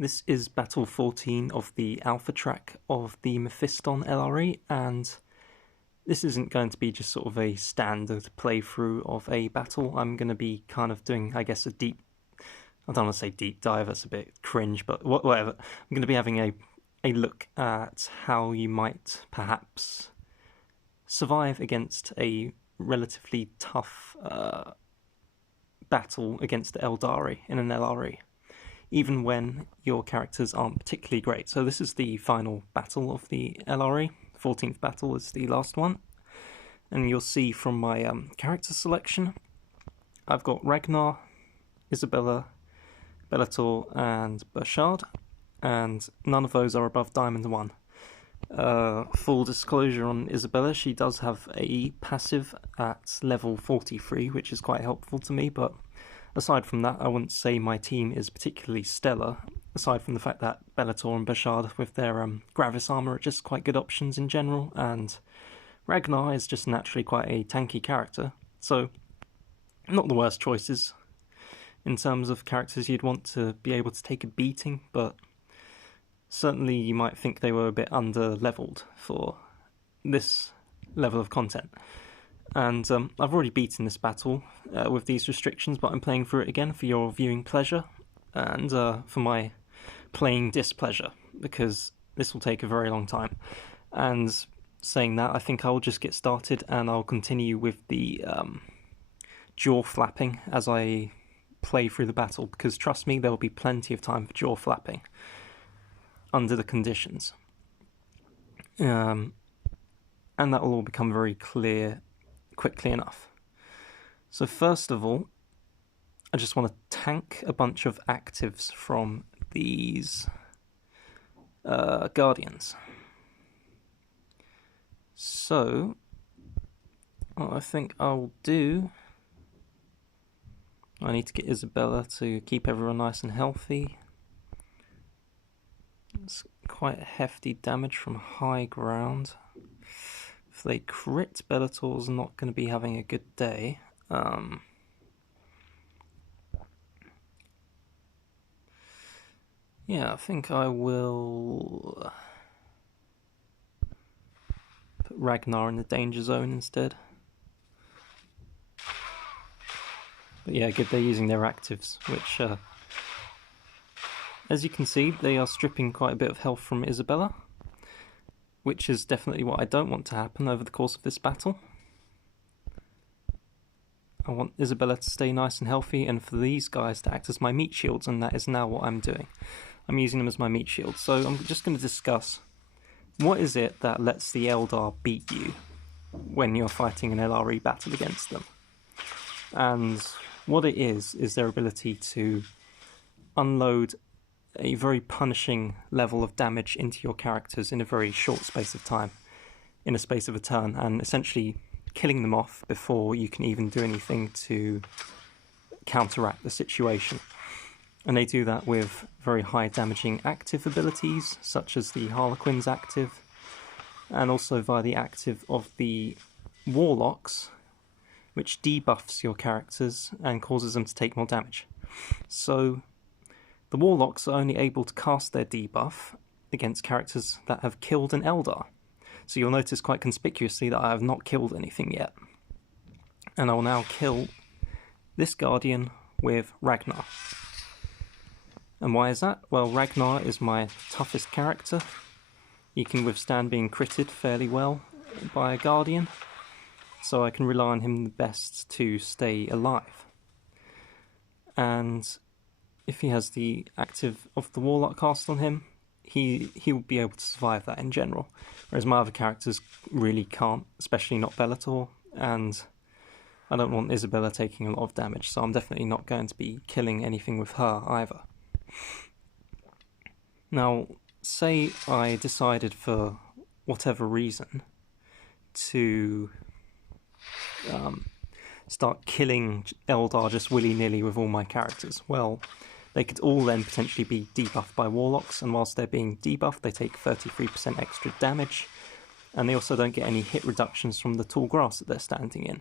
This is Battle 14 of the Alpha track of the Mephiston LRE, and this isn't going to be just sort of a standard playthrough of a battle. I'm going to be kind of doing, I guess, I don't want to say deep dive, that's a bit cringe, but whatever. I'm going to be having a look at how you might perhaps survive against a relatively tough battle against the Eldar in an LRE, even when your characters aren't particularly great. So this is the final battle of the LRE. 14th battle is the last one. And you'll see from my character selection, I've got Ragnar, Isabella, Bellator, and Burchard, and none of those are above Diamond 1. Full disclosure on Isabella, she does have a passive at level 43, which is quite helpful to me, but aside from that, I wouldn't say my team is particularly stellar, aside from the fact that Bellator and Burchard with their Gravis armor are just quite good options in general, and Ragnar is just naturally quite a tanky character, so not the worst choices in terms of characters you'd want to be able to take a beating, but certainly you might think they were a bit under-leveled for this level of content. And I've already beaten this battle with these restrictions, but I'm playing through it again for your viewing pleasure and for my playing displeasure, because this will take a very long time. And saying that, I think I'll just get started and I'll continue with the jaw flapping as I play through the battle, because trust me, there will be plenty of time for jaw flapping under the conditions. And that will all become very clear quickly enough. So first of all, I just want to tank a bunch of actives from these Guardians. So, what I think I'll do, I need to get Isabella to keep everyone nice and healthy. It's quite hefty damage from high ground. If they crit, Bellator's not going to be having a good day. Yeah, I think I will put Ragnar in the danger zone instead. But yeah, good, they're using their actives, which, as you can see, they are stripping quite a bit of health from Isabella, which is definitely what I don't want to happen over the course of this battle. I want Isabella to stay nice and healthy, and for these guys to act as my meat shields, and that is now what I'm doing. I'm using them as my meat shields. So I'm just going to discuss what is it that lets the Eldar beat you when you're fighting an LRE battle against them. And what it is their ability to unload a very punishing level of damage into your characters in a very short space of time, in a space of a turn, and essentially killing them off before you can even do anything to counteract the situation. And they do that with very high damaging active abilities, such as the Harlequin's active, and also via the active of the Warlocks, which debuffs your characters and causes them to take more damage. So the Warlocks are only able to cast their debuff against characters that have killed an Eldar. So you'll notice quite conspicuously that I have not killed anything yet. And I will now kill this Guardian with Ragnar. And why is that? Well, Ragnar is my toughest character. He can withstand being critted fairly well by a Guardian, so I can rely on him the best to stay alive. And if he has the active of the Warlock cast on him, he'll be able to survive that in general, whereas my other characters really can't, especially not Bellator, and I don't want Isabella taking a lot of damage, so I'm definitely not going to be killing anything with her either. Now, say I decided for whatever reason to start killing Eldar just willy-nilly with all my characters. Well, they could all then potentially be debuffed by Warlocks, and whilst they're being debuffed, they take 33% extra damage, and they also don't get any hit reductions from the tall grass that they're standing in.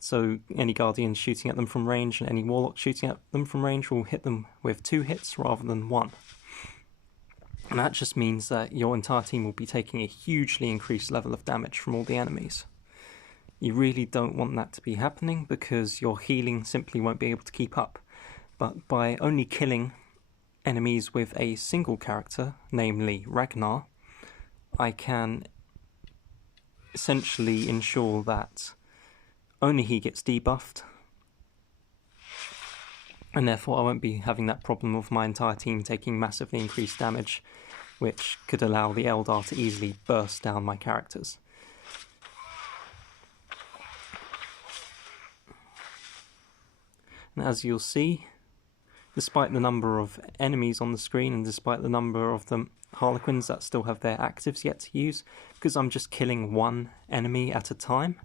So any Guardians shooting at them from range and any Warlock shooting at them from range will hit them with 2 hits rather than 1. And that just means that your entire team will be taking a hugely increased level of damage from all the enemies. You really don't want that to be happening because your healing simply won't be able to keep up. But by only killing enemies with a single character, namely Ragnar, I can essentially ensure that only he gets debuffed, and therefore I won't be having that problem of my entire team taking massively increased damage, which could allow the Eldar to easily burst down my characters. And as you'll see, despite the number of enemies on the screen and despite the number of the Harlequins that still have their actives yet to use, because I'm just killing one enemy at a time,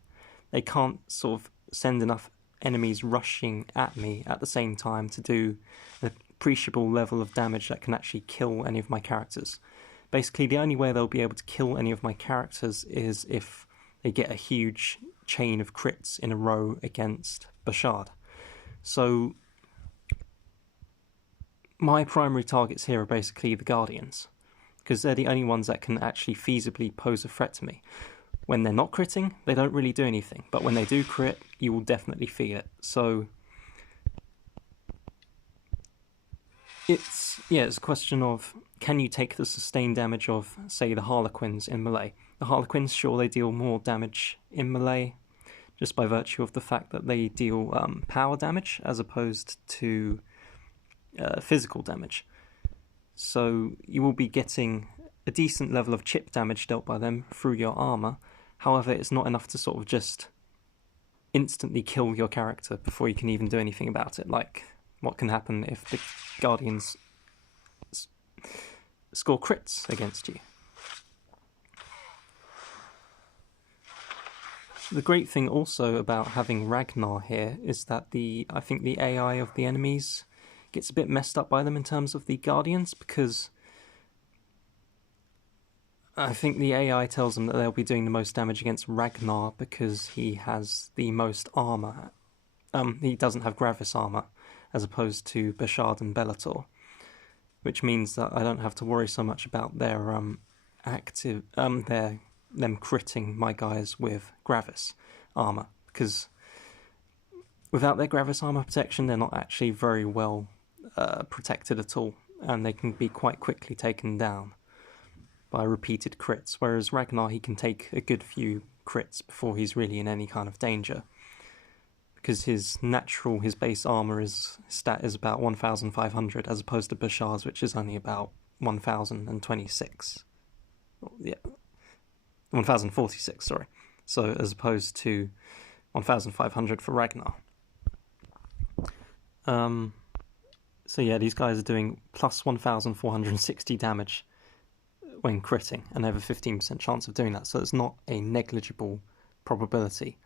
they can't sort of send enough enemies rushing at me at the same time to do an appreciable level of damage that can actually kill any of my characters. Basically, the only way they'll be able to kill any of my characters is if they get a huge chain of crits in a row against Bashard. So my primary targets here are basically the Guardians, because they're the only ones that can actually feasibly pose a threat to me. When they're not critting, they don't really do anything, but when they do crit, you will definitely feel it. So it's a question of, can you take the sustained damage of, say, the Harlequins in melee? The Harlequins, sure, they deal more damage in melee, just by virtue of the fact that they deal power damage as opposed to physical damage. So you will be getting a decent level of chip damage dealt by them through your armor. However, it's not enough to sort of just instantly kill your character before you can even do anything about it, like what can happen if the Guardians score crits against you. The great thing also about having Ragnar here is that I think the AI of the enemies gets a bit messed up by them in terms of the Guardians, because I think the AI tells them that they'll be doing the most damage against Ragnar because he has the most armor. He doesn't have Gravis armor, as opposed to Bashard and Bellator, which means that I don't have to worry so much about their them critting my guys with Gravis armor, because without their Gravis armor protection, they're not actually very well protected at all, and they can be quite quickly taken down by repeated crits, whereas Ragnar, he can take a good few crits before he's really in any kind of danger, because his base armor stat is about 1,500, as opposed to Bashard's, which is only about 1,026. Yeah, 1,046, sorry. So as opposed to 1,500 for Ragnar. So yeah, these guys are doing plus 1,460 damage when critting, and they have a 15% chance of doing that, so it's not a negligible probability.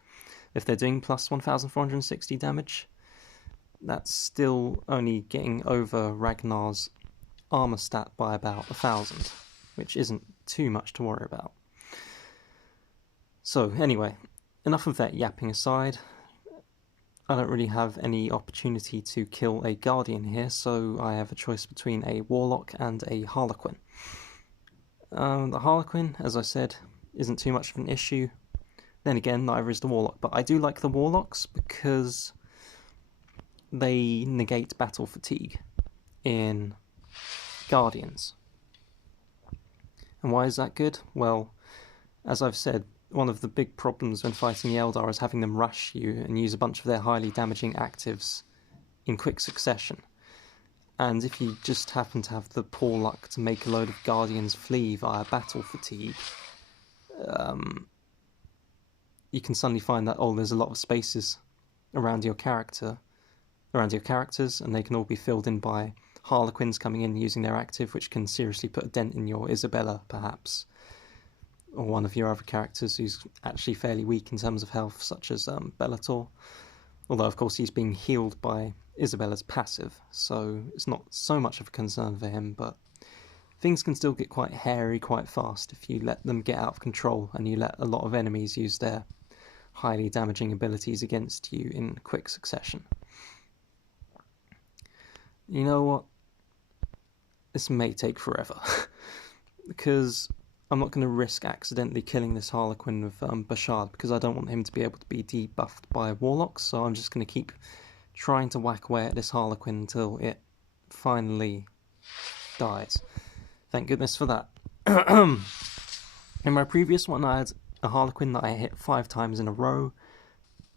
If they're doing plus 1,460 damage, that's still only getting over Ragnar's armor stat by about 1,000, which isn't too much to worry about. So anyway, enough of that yapping aside. I don't really have any opportunity to kill a Guardian here, so I have a choice between a Warlock and a Harlequin. The Harlequin, as I said, isn't too much of an issue. Then again, neither is the Warlock, but I do like the Warlocks because they negate battle fatigue in Guardians. And why is that good? Well, as I've said, one of the big problems when fighting the Eldar is having them rush you and use a bunch of their highly damaging actives in quick succession. And if you just happen to have the poor luck to make a load of Guardians flee via battle fatigue, you can suddenly find that, there's a lot of spaces around your characters, and they can all be filled in by Harlequins coming in using their active, which can seriously put a dent in your Isabella, perhaps, or one of your other characters who's actually fairly weak in terms of health, such as Bellator. Although, of course, he's being healed by Isabella's passive, so it's not so much of a concern for him, but things can still get quite hairy quite fast if you let them get out of control and you let a lot of enemies use their highly damaging abilities against you in quick succession. You know what? this may take forever. Because I'm not going to risk accidentally killing this Harlequin with Bashard, because I don't want him to be able to be debuffed by Warlocks, so I'm just going to keep trying to whack away at this Harlequin until it finally dies. Thank goodness for that. In my previous one I had a Harlequin that I hit 5 times in a row,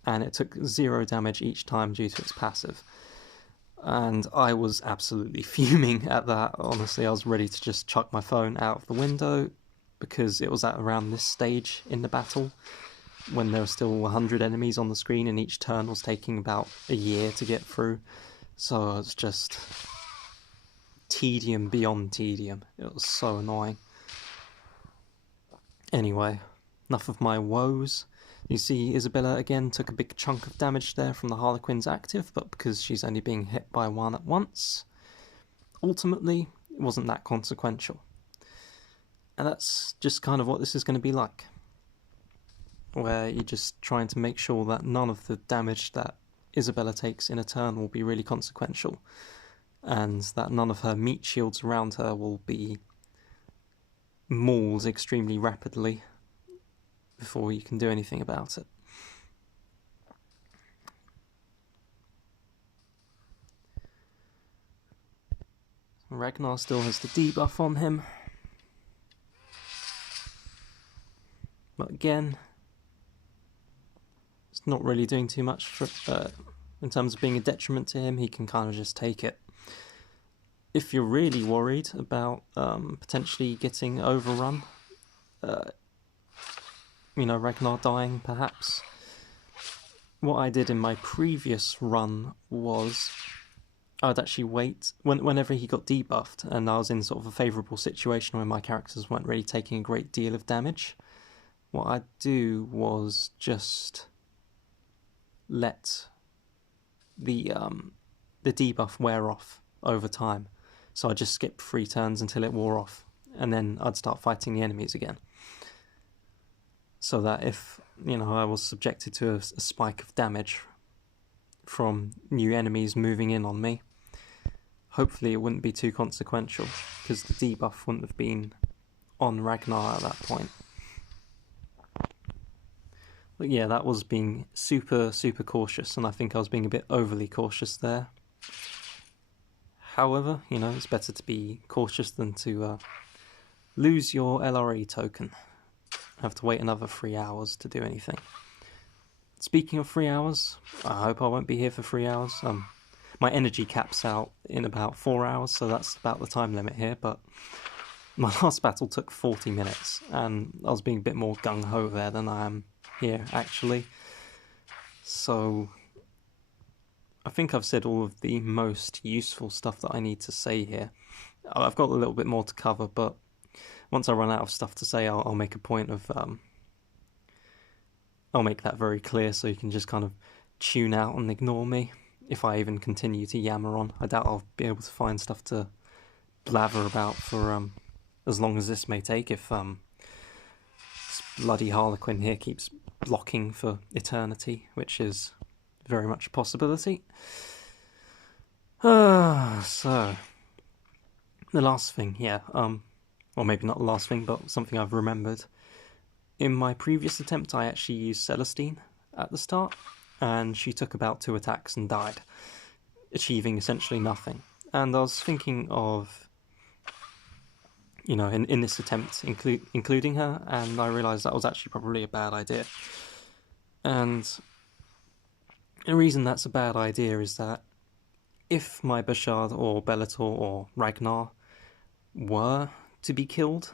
and it took 0 damage each time due to its passive. And I was absolutely fuming at that. Honestly, I was ready to just chuck my phone out of the window, because it was at around this stage in the battle when there were still 100 enemies on the screen and each turn was taking about a year to get through. So it was just tedium beyond tedium. It was so annoying. Anyway, enough of my woes. You see Isabella again took a big chunk of damage there from the Harlequin's active, but because she's only being hit by one at once, ultimately it wasn't that consequential. And that's just kind of what this is going to be like, where you're just trying to make sure that none of the damage that Isabella takes in a turn will be really consequential, and that none of her meat shields around her will be mauled extremely rapidly before you can do anything about it. Ragnar still has the debuff on him, but again, it's not really doing too much for, in terms of being a detriment to him. He can kind of just take it. If you're really worried about potentially getting overrun, Ragnar dying perhaps, what I did in my previous run was I'd actually wait whenever he got debuffed and I was in sort of a favourable situation where my characters weren't really taking a great deal of damage. What I'd do was just let the debuff wear off over time. So I'd just skip 3 turns until it wore off, and then I'd start fighting the enemies again. So that if, I was subjected to a spike of damage from new enemies moving in on me, hopefully it wouldn't be too consequential, because the debuff wouldn't have been on Ragnar at that point. But yeah, that was being super, super cautious, and I think I was being a bit overly cautious there. However, it's better to be cautious than to lose your LRE token. Have to wait another 3 hours to do anything. Speaking of 3 hours, I hope I won't be here for 3 hours. My energy caps out in about 4 hours, so that's about the time limit here, but my last battle took 40 minutes, and I was being a bit more gung-ho there than I am here, actually. So I think I've said all of the most useful stuff that I need to say here. I've got a little bit more to cover, but once I run out of stuff to say, I'll make a point of... I'll make that very clear, so you can just kind of tune out and ignore me if I even continue to yammer on. I doubt I'll be able to find stuff to blather about for as long as this may take, if this bloody Harlequin here keeps blocking for eternity, which is very much a possibility. So, the last thing, or maybe not the last thing, but something I've remembered. In my previous attempt, I actually used Celestine at the start, and she took about 2 attacks and died, achieving essentially nothing. And I was thinking of, in this attempt, including her, and I realised that was actually probably a bad idea. And the reason that's a bad idea is that if my Bashard or Bellator or Ragnar were to be killed,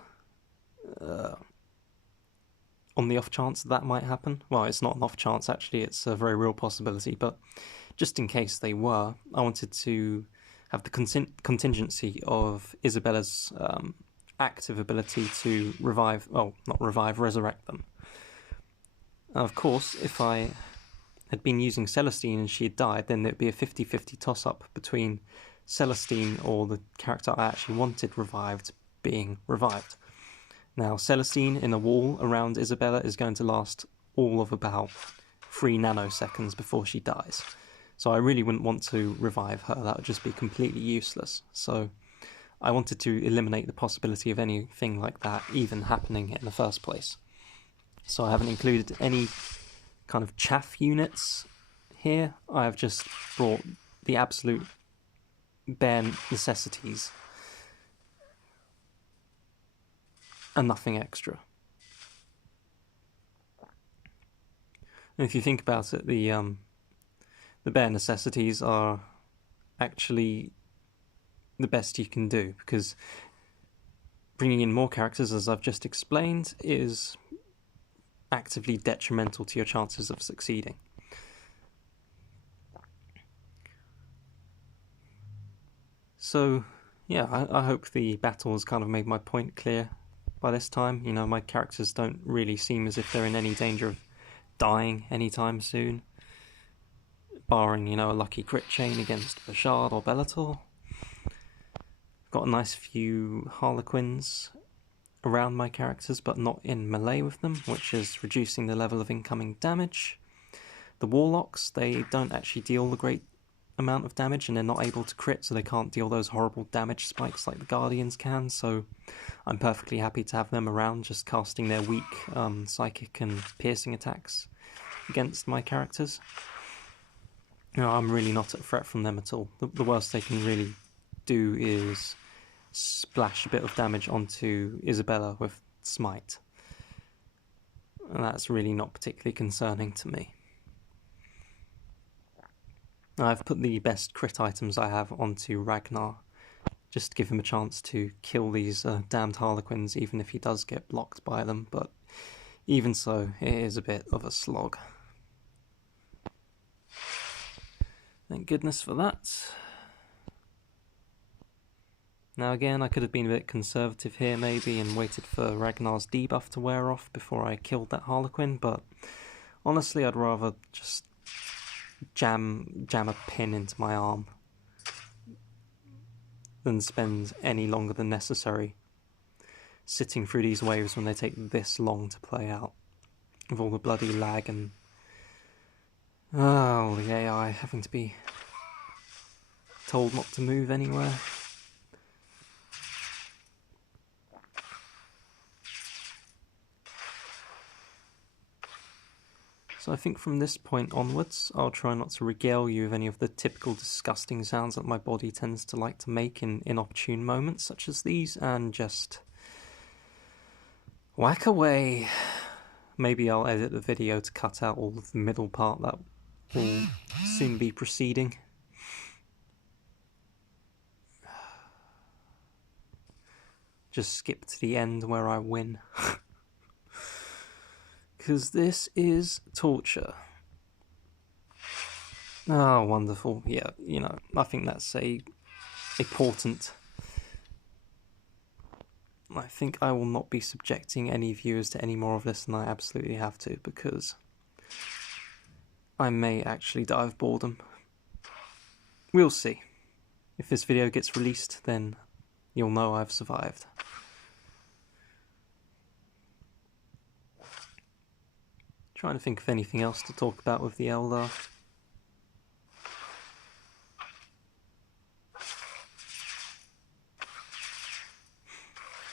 on the off chance that might happen, well, it's not an off chance actually, it's a very real possibility, but just in case they were, I wanted to have the contingency of Isabella's active ability to resurrect them. Of course, if I had been using Celestine and she had died, then there'd be a 50-50 toss-up between Celestine or the character I actually wanted revived being revived. Now, Celestine in a wall around Isabella is going to last all of about 3 nanoseconds before she dies. So I really wouldn't want to revive her, that would just be completely useless. So I wanted to eliminate the possibility of anything like that even happening in the first place. So I haven't included any kind of chaff units here. I have just brought the absolute bare necessities and nothing extra. And if you think about it, the bare necessities are actually the best you can do, because bringing in more characters, as I've just explained, is actively detrimental to your chances of succeeding. So, yeah, I hope the battle has kind of made my point clear by this time. You know, my characters don't really seem as if they're in any danger of dying anytime soon, barring, you know, a lucky crit chain against Bashard or Bellator. Got a nice few Harlequins around my characters, but not in melee with them, which is reducing the level of incoming damage. The Warlocks, they don't actually deal a great amount of damage, and they're not able to crit, so they can't deal those horrible damage spikes like the Guardians can, so I'm perfectly happy to have them around, just casting their weak psychic and piercing attacks against my characters. No, I'm really not at threat from them at all. The worst they can really do is splash a bit of damage onto Isabella with Smite, and that's really not particularly concerning to me. I've put the best crit items I have onto Ragnar, just to give him a chance to kill these damned Harlequins, even if he does get blocked by them, but even so, it is a bit of a slog. Thank goodness for that. Now again, I could have been a bit conservative here maybe and waited for Ragnar's debuff to wear off before I killed that Harlequin, but honestly I'd rather just jam a pin into my arm than spend any longer than necessary sitting through these waves when they take this long to play out, with all the bloody lag and the AI having to be told not to move anywhere. So I think from this point onwards, I'll try not to regale you with any of the typical disgusting sounds that my body tends to like to make in inopportune moments such as these, and just whack away. Maybe I'll edit the video to cut out all of the middle part that will soon be proceeding. Just skip to the end where I win. Because this is torture. Oh, wonderful. Yeah, you know, I think that's a portent. I think I will not be subjecting any viewers to any more of this than I absolutely have to, because I may actually die of boredom. We'll see. If this video gets released, then you'll know I've survived. Trying to think of anything else to talk about with the Eldar.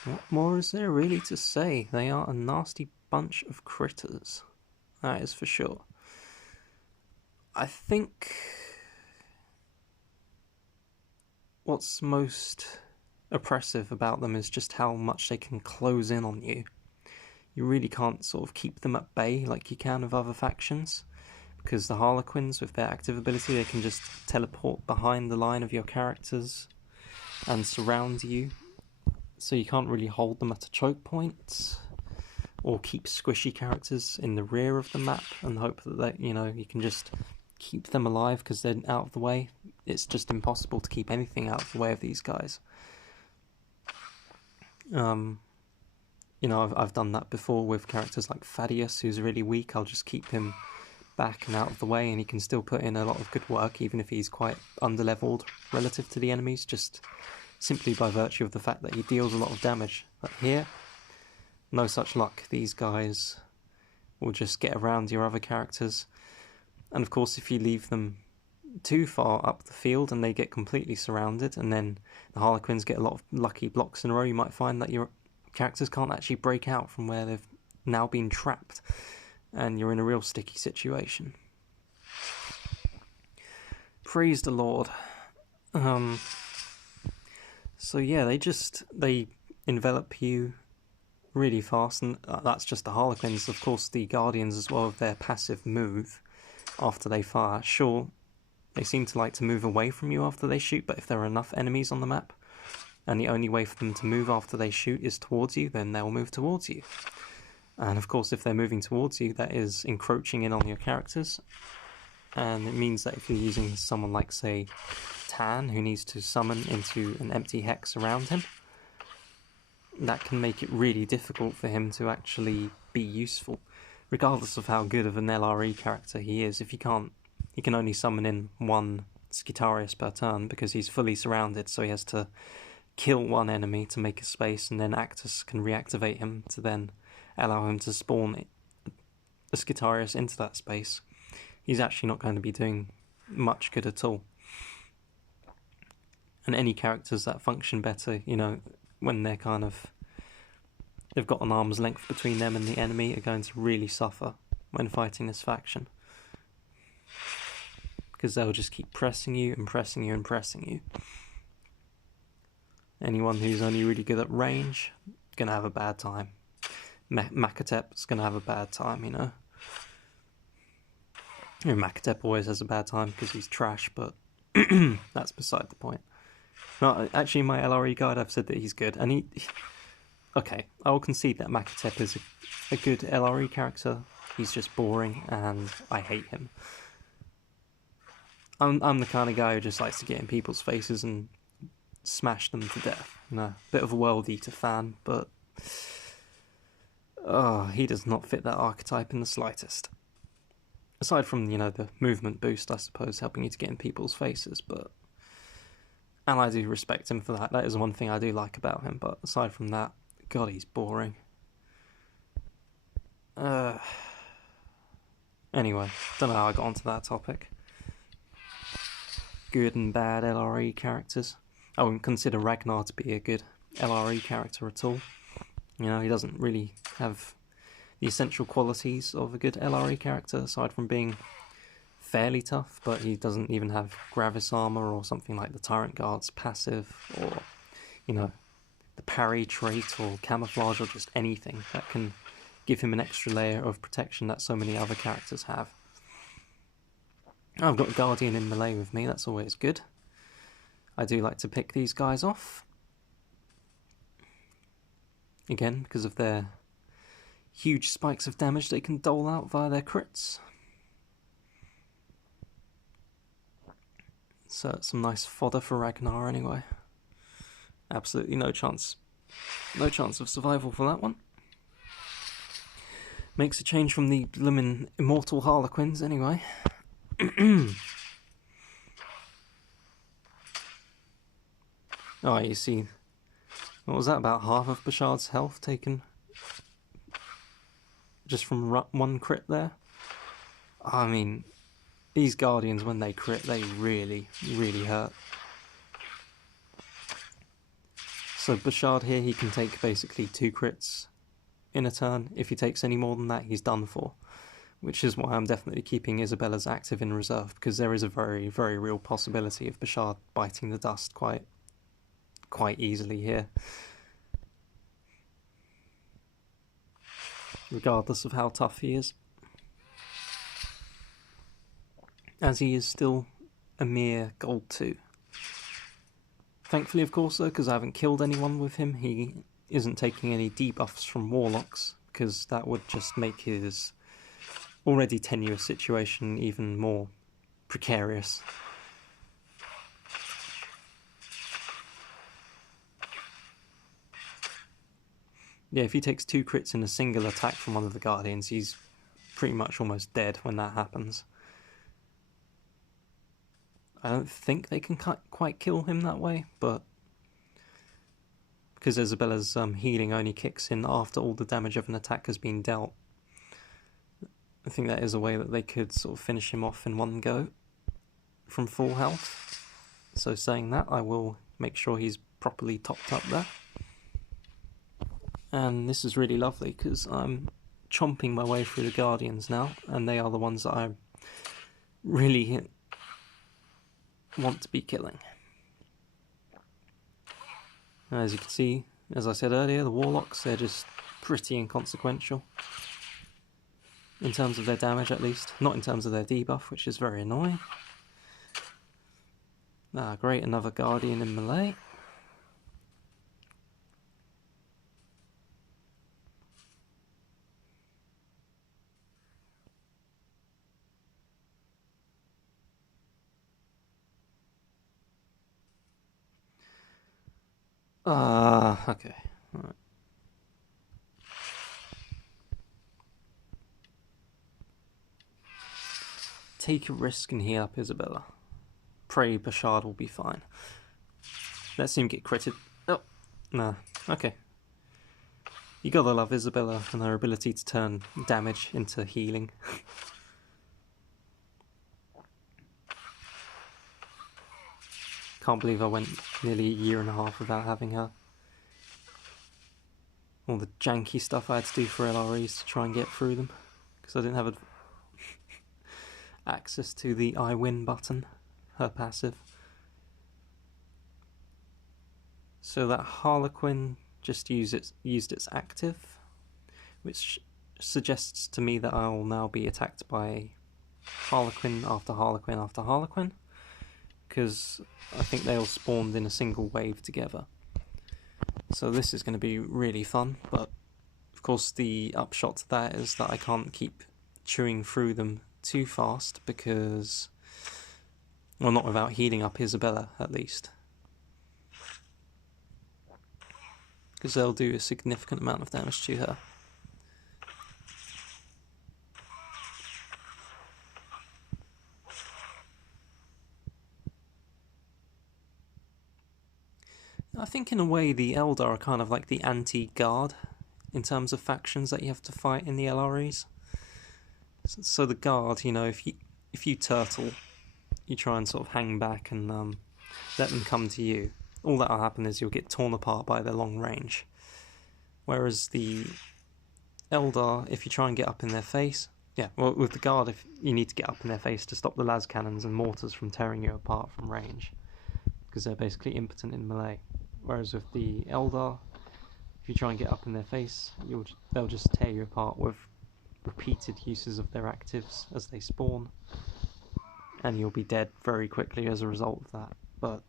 What more is there really to say? They are a nasty bunch of critters. That is for sure. I think what's most oppressive about them is just how much they can close in on you. You really can't sort of keep them at bay like you can with other factions, because the Harlequins, with their active ability, they can just teleport behind the line of your characters and surround you, so you can't really hold them at a choke point, or keep squishy characters in the rear of the map and hope that they, you know, you can just keep them alive because they're out of the way. It's just impossible to keep anything out of the way of these guys. You know, I've done that before with characters like Thaddeus, who's really weak. I'll just keep him back and out of the way, and he can still put in a lot of good work, even if he's quite underleveled relative to the enemies, just simply by virtue of the fact that he deals a lot of damage. But here, no such luck. These guys will just get around your other characters, and of course if you leave them too far up the field and they get completely surrounded, and then the Harlequins get a lot of lucky blocks in a row, you might find that your characters can't actually break out from where they've now been trapped, and you're in a real sticky situation. Praise the Lord. So yeah, they envelop you really fast, and that's just the Harlequins. Of course, the Guardians as well, of their passive move after they fire. Sure, they seem to like to move away from you after they shoot, but if there are enough enemies on the map, and the only way for them to move after they shoot is towards you, then they'll move towards you. And of course, if they're moving towards you, that is encroaching in on your characters, and it means that if you're using someone like, say, Tan, who needs to summon into an empty hex around him, that can make it really difficult for him to actually be useful, regardless of how good of an LRE character he is. If he can only summon in one Skitarius per turn because he's fully surrounded, so he has to kill one enemy to make a space, and then Actus can reactivate him to then allow him to spawn a Skitarius into that space. He's actually not going to be doing much good at all. And any characters that function better, when they've got an arm's length between them and the enemy, are going to really suffer when fighting this faction. Because they'll just keep pressing you and pressing you and pressing you. Anyone who's only really good at range, going to have a bad time. Makatep's going to have a bad time, Makatep always has a bad time because he's trash, but that's beside the point. No, actually, in my LRE guide, I've said that he's good, and okay, I will concede that Makatep is a good LRE character. He's just boring, and I hate him. I'm the kind of guy who just likes to get in people's faces and smash them to death. Bit of a world eater fan, but he does not fit that archetype in the slightest. Aside from, the movement boost, I suppose, helping you to get in people's faces, and I do respect him for that. That is one thing I do like about him, but aside from that, God, he's boring. Anyway, don't know how I got onto that topic. Good and bad LRE characters. I wouldn't consider Ragnar to be a good LRE character at all. He doesn't really have the essential qualities of a good LRE character, aside from being fairly tough, but he doesn't even have Gravis armor or something like the Tyrant Guard's passive, or, the parry trait or camouflage, or just anything that can give him an extra layer of protection that so many other characters have. I've got Guardian in melee with me, that's always good. I do like to pick these guys off. Again, because of their huge spikes of damage they can dole out via their crits. So some nice fodder for Ragnar anyway. Absolutely no chance of survival for that one. Makes a change from the blimmin' immortal Harlequins anyway. Oh, you see, what was that, about half of Bashard's health taken just from one crit there? I mean, these Guardians, when they crit, they really, really hurt. So Bashard here, he can take basically 2 crits in a turn. If he takes any more than that, he's done for. Which is why I'm definitely keeping Isabella's active in reserve, because there is a very, very real possibility of Bashard biting the dust quite easily here. Regardless of how tough he is. As he is still a mere gold 2. Thankfully, of course, though, because I haven't killed anyone with him, he isn't taking any debuffs from Warlocks, because that would just make his already tenuous situation even more precarious. Yeah, if he takes 2 crits in a single attack from one of the Guardians, he's pretty much almost dead when that happens. I don't think they can quite kill him that way, but because Isabella's healing only kicks in after all the damage of an attack has been dealt, I think that is a way that they could sort of finish him off in one go. from full health. So saying that, I will make sure he's properly topped up there. And this is really lovely because I'm chomping my way through the Guardians now, and they are the ones that I really want to be killing. As you can see, as I said earlier, the Warlocks, they're just pretty inconsequential. In terms of their damage at least, not in terms of their debuff, which is very annoying. Ah, great, another Guardian in melee. Okay. All right. Take a risk and heal up Isabella. Pray Bashard will be fine. Let's him get critted. Oh, nah. Okay. You gotta love Isabella and her ability to turn damage into healing. Can't believe I went nearly a year and a half without having her. All the janky stuff I had to do for LREs to try and get through them, because I didn't have access to the I win button, her passive. So that Harlequin just used its active, which suggests to me that I'll now be attacked by Harlequin after Harlequin after Harlequin, because I think they all spawned in a single wave together. So this is going to be really fun, but of course the upshot to that is that I can't keep chewing through them too fast because, well, not without healing up Isabella at least. Because they'll do a significant amount of damage to her. I think in a way the Eldar are kind of like the anti-guard in terms of factions that you have to fight in the LREs. So the guard, you know, if you turtle, you try and sort of hang back and let them come to you. All that'll happen is you'll get torn apart by their long range. Whereas the Eldar, if you try and get up in their face, yeah, well, with the guard, if you need to get up in their face to stop the las cannons and mortars from tearing you apart from range, because they're basically impotent in melee. Whereas with the Eldar, if you try and get up in their face, they'll just tear you apart with repeated uses of their actives as they spawn, and you'll be dead very quickly as a result of that. But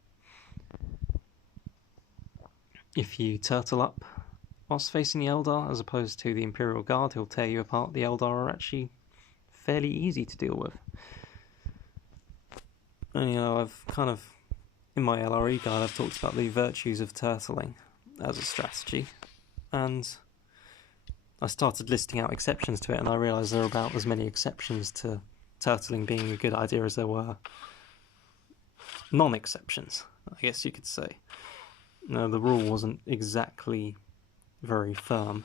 if you turtle up whilst facing the Eldar, as opposed to the Imperial Guard who'll tear you apart, the Eldar are actually fairly easy to deal with. And you know, I've kind of, in my LRE guide, I've talked about the virtues of turtling as a strategy, and I started listing out exceptions to it, and I realised there are about as many exceptions to turtling being a good idea as there were non-exceptions, I guess you could say. No, the rule wasn't exactly very firm.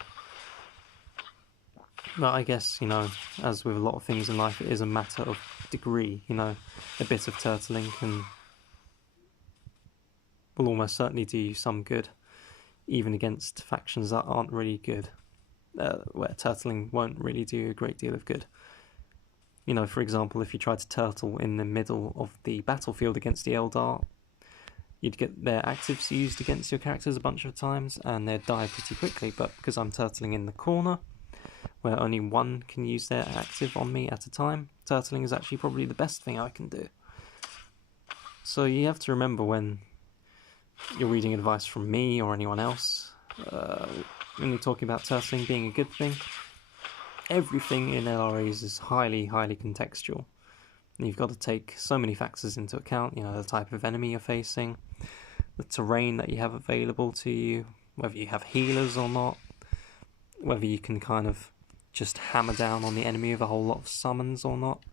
But I guess, you know, as with a lot of things in life, it is a matter of degree. You know, a bit of turtling will almost certainly do you some good, even against factions that aren't really good, where turtling won't really do a great deal of good. You know, for example, if you tried to turtle in the middle of the battlefield against the Eldar, you'd get their actives used against your characters a bunch of times, and they'd die pretty quickly. But because I'm turtling in the corner, where only one can use their active on me at a time, turtling is actually probably the best thing I can do. So you have to remember when you're reading advice from me or anyone else, when you're talking about turtling being a good thing, everything in LREs is highly, highly contextual. And you've got to take so many factors into account, you know, the type of enemy you're facing, the terrain that you have available to you, whether you have healers or not, whether you can kind of just hammer down on the enemy with a whole lot of summons or not.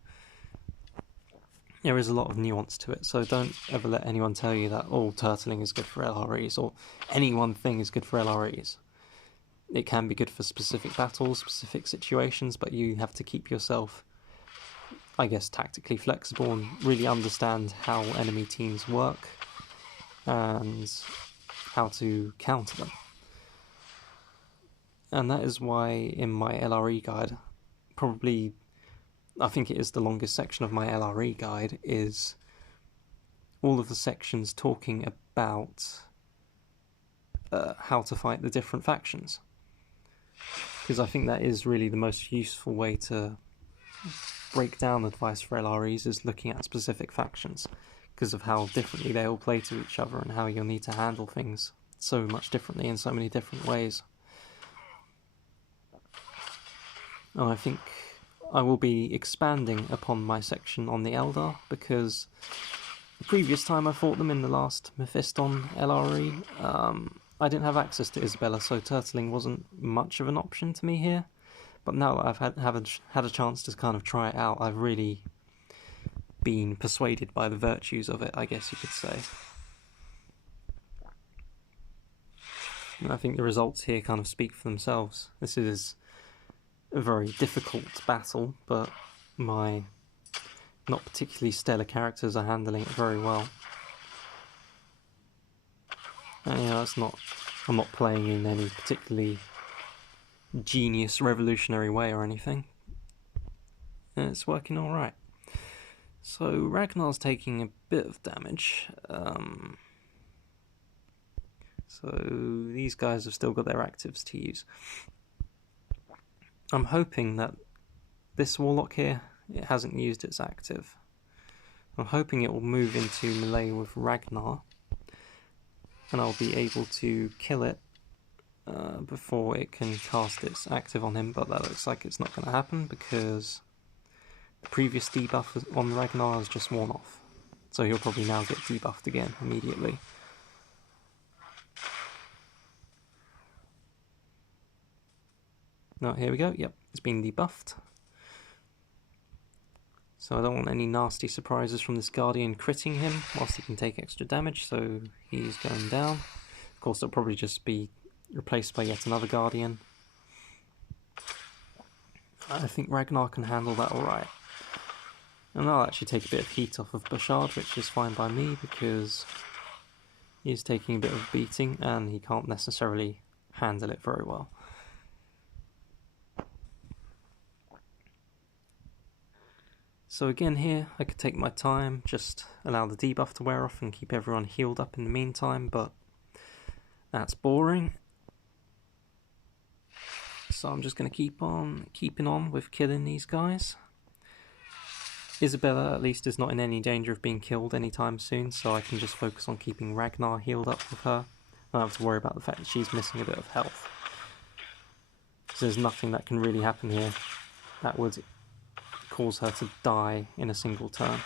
There is a lot of nuance to it, so don't ever let anyone tell you that all turtling is good for LREs, or any one thing is good for LREs. It can be good for specific battles, specific situations, but you have to keep yourself I guess, tactically flexible and really understand how enemy teams work and how to counter them. And that is why in my LRE guide, probably, I think it is the longest section of my LRE guide, is all of the sections talking about how to fight the different factions. Because I think that is really the most useful way to break down advice for LREs, is looking at specific factions, because of how differently they all play to each other and how you'll need to handle things so much differently in so many different ways. And I think I will be expanding upon my section on the Eldar, because the previous time I fought them in the last Mephiston LRE, I didn't have access to Isabella, so turtling wasn't much of an option to me here. But now that I've had a chance to kind of try it out, I've really been persuaded by the virtues of it, I guess you could say. And I think the results here kind of speak for themselves. This is a very difficult battle, but my not particularly stellar characters are handling it very well. And I'm not playing in any particularly genius revolutionary way or anything. And it's working alright. So Ragnar's taking a bit of damage. So these guys have still got their actives to use. I'm hoping that this warlock here, it hasn't used its active. I'm hoping it will move into melee with Ragnar, and I'll be able to kill it before it can cast its active on him, but that looks like it's not going to happen because the previous debuff on Ragnar has just worn off. So he'll probably now get debuffed again immediately. No, here we go, yep, it's been debuffed. So I don't want any nasty surprises from this Guardian critting him whilst he can take extra damage, so he's going down. Of course, it'll probably just be replaced by yet another Guardian. I think Ragnar can handle that alright. And I'll actually take a bit of heat off of Bashard, which is fine by me because he's taking a bit of beating and he can't necessarily handle it very well. So again here, I could take my time, just allow the debuff to wear off and keep everyone healed up in the meantime, but that's boring. So I'm just going to keep on keeping on with killing these guys. Isabella at least is not in any danger of being killed anytime soon, so I can just focus on keeping Ragnar healed up with her. I don't have to worry about the fact that she's missing a bit of health. So there's nothing that can really happen here that would cause her to die in a single turn,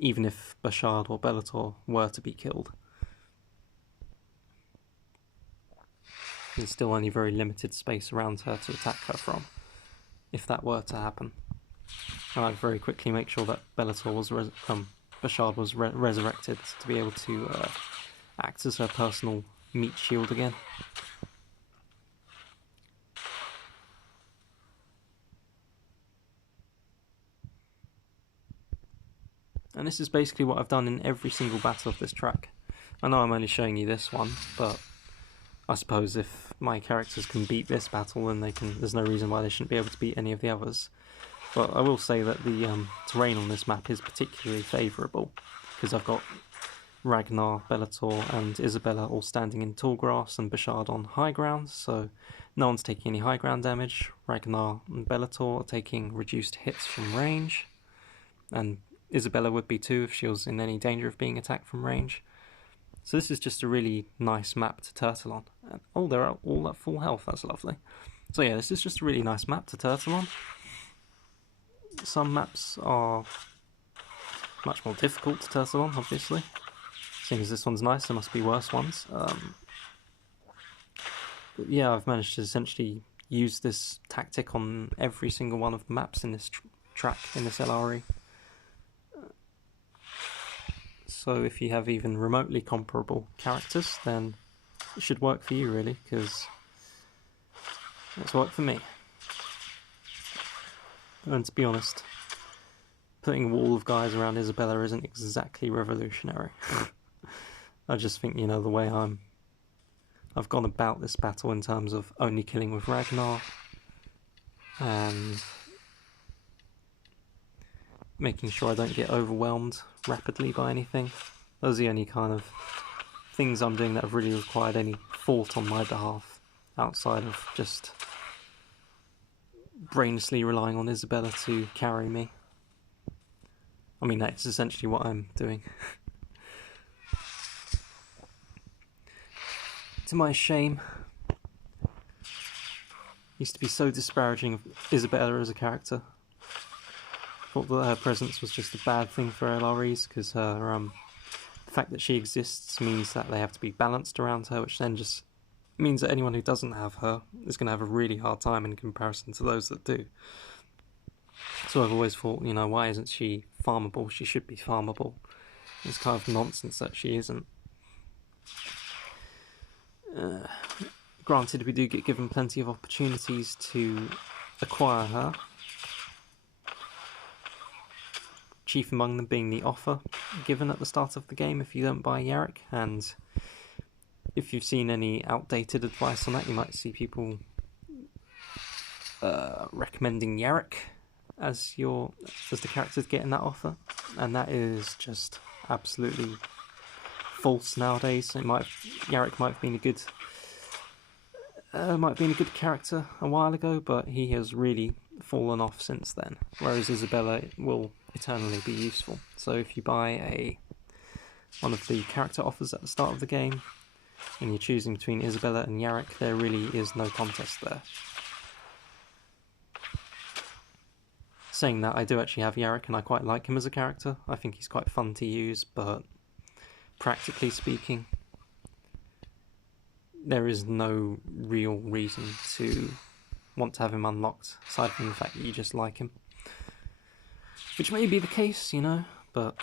even if Bashard or Bellator were to be killed. There's still only very limited space around her to attack her from, if that were to happen. And I'd very quickly make sure that Bellator was Bashard was resurrected to be able to act as her personal meat shield again. And this is basically what I've done in every single battle of this track. I know I'm only showing you this one, but I suppose if my characters can beat this battle, then there's no reason why they shouldn't be able to beat any of the others. But I will say that the terrain on this map is particularly favourable, because I've got Ragnar, Bellator and Isabella all standing in tall grass and Bashard on high ground, so no one's taking any high ground damage. Ragnar and Bellator are taking reduced hits from range, and Isabella would be too if she was in any danger of being attacked from range. So this is just a really nice map to turtle on. And, oh, they're all at full health, that's lovely. So yeah, this is just a really nice map to turtle on. Some maps are much more difficult to turtle on, obviously. Seeing as this one's nice, there must be worse ones. But yeah, I've managed to essentially use this tactic on every single one of the maps in this track, in this LRE. So if you have even remotely comparable characters, then it should work for you really, because it's worked for me. And to be honest, putting a wall of guys around Isabella isn't exactly revolutionary. I just think, you know, the way I've gone about this battle in terms of only killing with Ragnar and making sure I don't get overwhelmed rapidly by anything. Those are the only kind of things I'm doing that have really required any thought on my behalf, outside of just brainlessly relying on Isabella to carry me. I mean, that's essentially what I'm doing. To my shame, used to be so disparaging of Isabella as a character. Thought that her presence was just a bad thing for LREs, because her the fact that she exists means that they have to be balanced around her, which then just means that anyone who doesn't have her is going to have a really hard time in comparison to those that do. So I've always thought, you know, why isn't she farmable? She should be farmable. It's kind of nonsense that she isn't. Granted, we do get given plenty of opportunities to acquire her. Chief among them being the offer given at the start of the game if you don't buy Yarrick, and if you've seen any outdated advice on that, you might see people recommending Yarrick as the character to get in that offer, and that is just absolutely false nowadays. Yarrick might have been a good character a while ago, but he has really fallen off since then, whereas Isabella will eternally be useful. So if you buy one of the character offers at the start of the game and you're choosing between Isabella and Yarrick, there really is no contest there. Saying that, I do actually have Yarrick and I quite like him as a character. I think he's quite fun to use, but practically speaking, there is no real reason to want to have him unlocked, aside from the fact that you just like him. Which may be the case, you know, but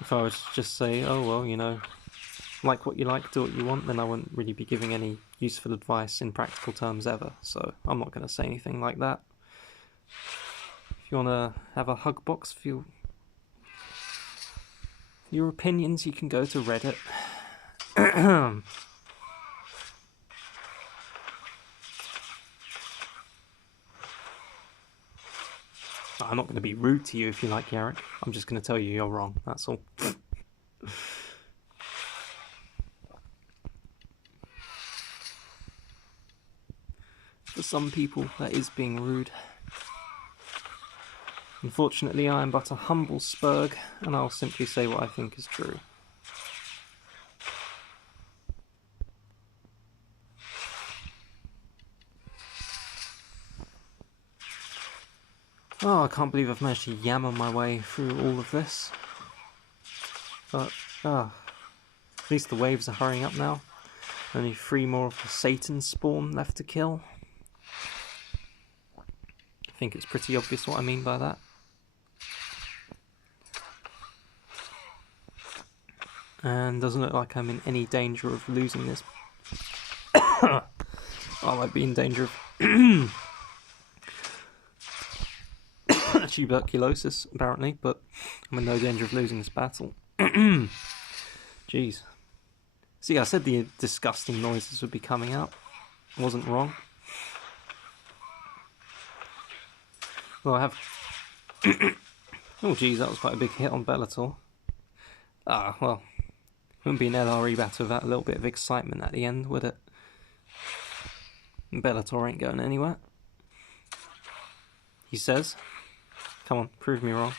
if I was to just say, oh well, you know, like what you like, do what you want, then I wouldn't really be giving any useful advice in practical terms ever, so I'm not going to say anything like that. If you want to have a hug box for your opinions, you can go to Reddit. I'm not going to be rude to you if you like Yarrick. I'm just going to tell you you're wrong, that's all. For some people, that is being rude. Unfortunately, I am but a humble spurg, and I'll simply say what I think is true. Oh, I can't believe I've managed to yammer my way through all of this. But, at least the waves are hurrying up now. Only 3 more of the Satan spawn left to kill. I think it's pretty obvious what I mean by that. And doesn't look like I'm in any danger of losing this. I might be in danger of tuberculosis, apparently, but I'm in no danger of losing this battle. Jeez. See, I said the disgusting noises would be coming out. I wasn't wrong. Well, I have... oh, geez, that was quite a big hit on Bellator. Ah, well, it wouldn't be an LRE battle without a little bit of excitement at the end, would it? Bellator ain't going anywhere. He says. Come on, prove me wrong.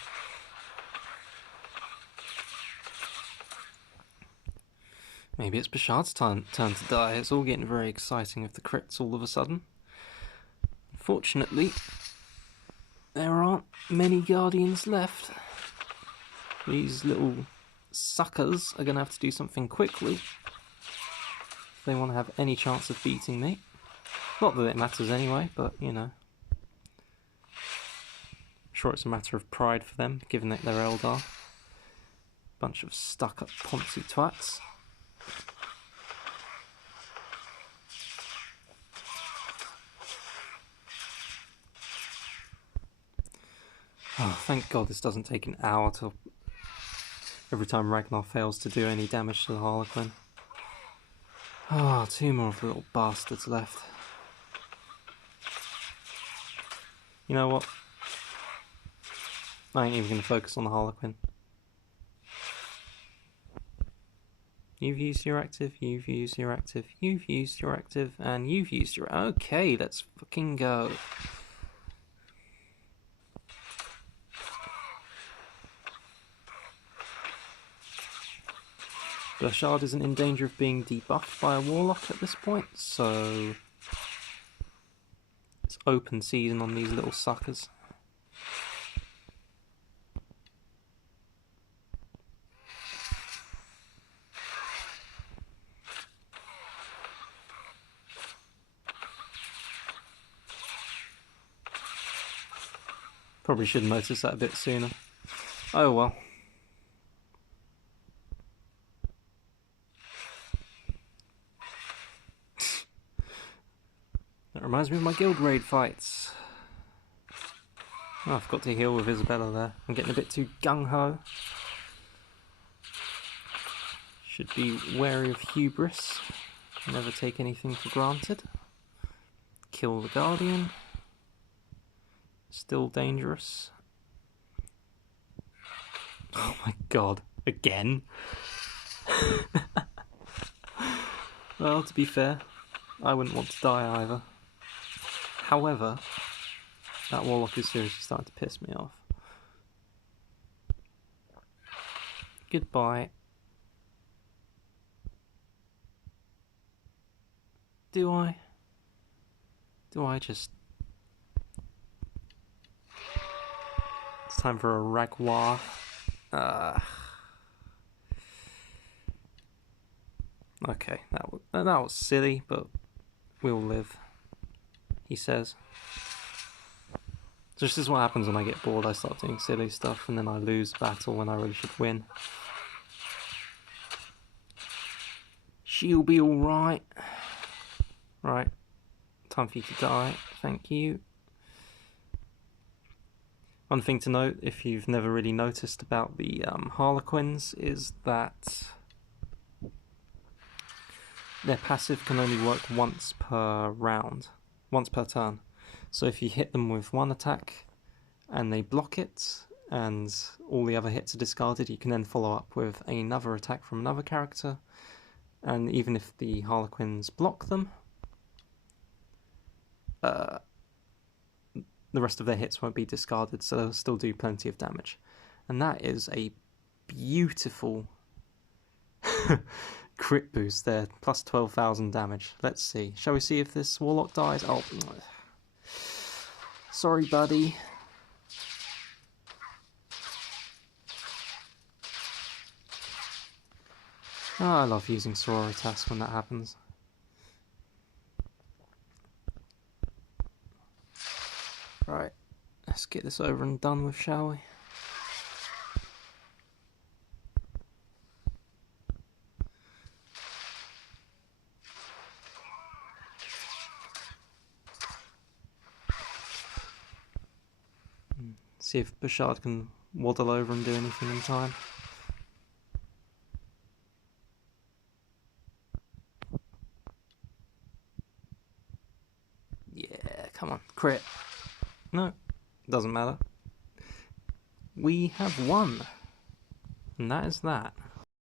Maybe it's Bashard's turn to die. It's all getting very exciting with the crits all of a sudden. Unfortunately, there aren't many Guardians left. These little suckers are going to have to do something quickly if they want to have any chance of beating me. Not that it matters anyway, but, you know. I'm sure it's a matter of pride for them, given that they're Eldar. Bunch of stuck-up Ponzi twats. Oh, thank God this doesn't take an hour to every time Ragnar fails to do any damage to the Harlequin. Ah, 2 more of the little bastards left. You know what? I ain't even going to focus on the Harlequin. You've used your active, you've used your active, you've used your active, and you've used your... Okay, let's fucking go. Blashard isn't in danger of being debuffed by a Warlock at this point, so... It's open season on these little suckers. Probably should have noticed that a bit sooner. Oh well. That reminds me of my guild raid fights. Oh, I forgot to heal with Isabella there. I'm getting a bit too gung-ho. Should be wary of hubris. Never take anything for granted. Kill the Guardian. Still dangerous. Oh my God, again? Well, to be fair, I wouldn't want to die either. However, that Warlock is seriously starting to piss me off. Goodbye. Do I just... It's time for a Ragnar. Okay, that was silly, but we'll live, he says. So this is what happens when I get bored. I start doing silly stuff and then I lose the battle when I really should win. She'll be alright. Right, time for you to die, thank you. One thing to note, if you've never really noticed about the Harlequins, is that their passive can only work once per round, once per turn. So if you hit them with one attack and they block it and all the other hits are discarded, you can then follow up with another attack from another character, and even if the Harlequins block them, the rest of their hits won't be discarded, so they'll still do plenty of damage. And that is a beautiful crit boost there, plus 12,000 damage. Let's see. Shall we see if this Warlock dies? Oh, sorry, buddy. Oh, I love using Sororitas when that happens. Right, let's get this over and done with, shall we? See if Bouchard can waddle over and do anything in time. Yeah, come on, crit. No, doesn't matter. We have won, and that is that.